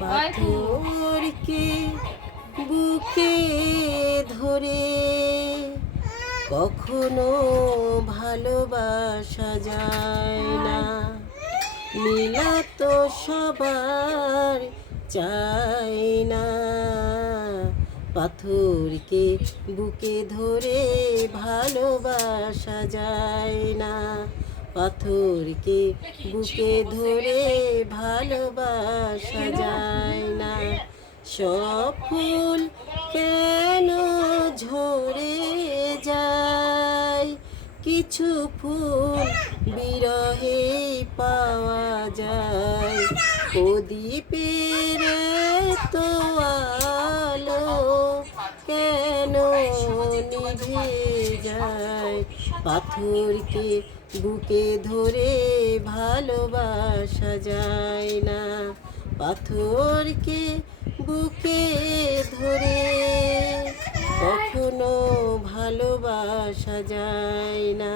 পাথরকে বুকে ধরে কখনো ভালোবাসা যায় না। মিলা তো সবার চাই না। পাথরকে বুকে ধরে ভালোবাসা যায় না। পাথরকে বুকে ধরে ভালোবাসা যায় না। সব ফুল কেন ঝরে যায়, কিছু ফুল বিরহে পাওয়া যায়। প্রদীপের তো আলো কেন নিভে যায়। পাথরকে বুকে ধরে ভালোবাসা যায় না। পাথরকে বুকে ধরে কখনো ভালোবাসা যায় না।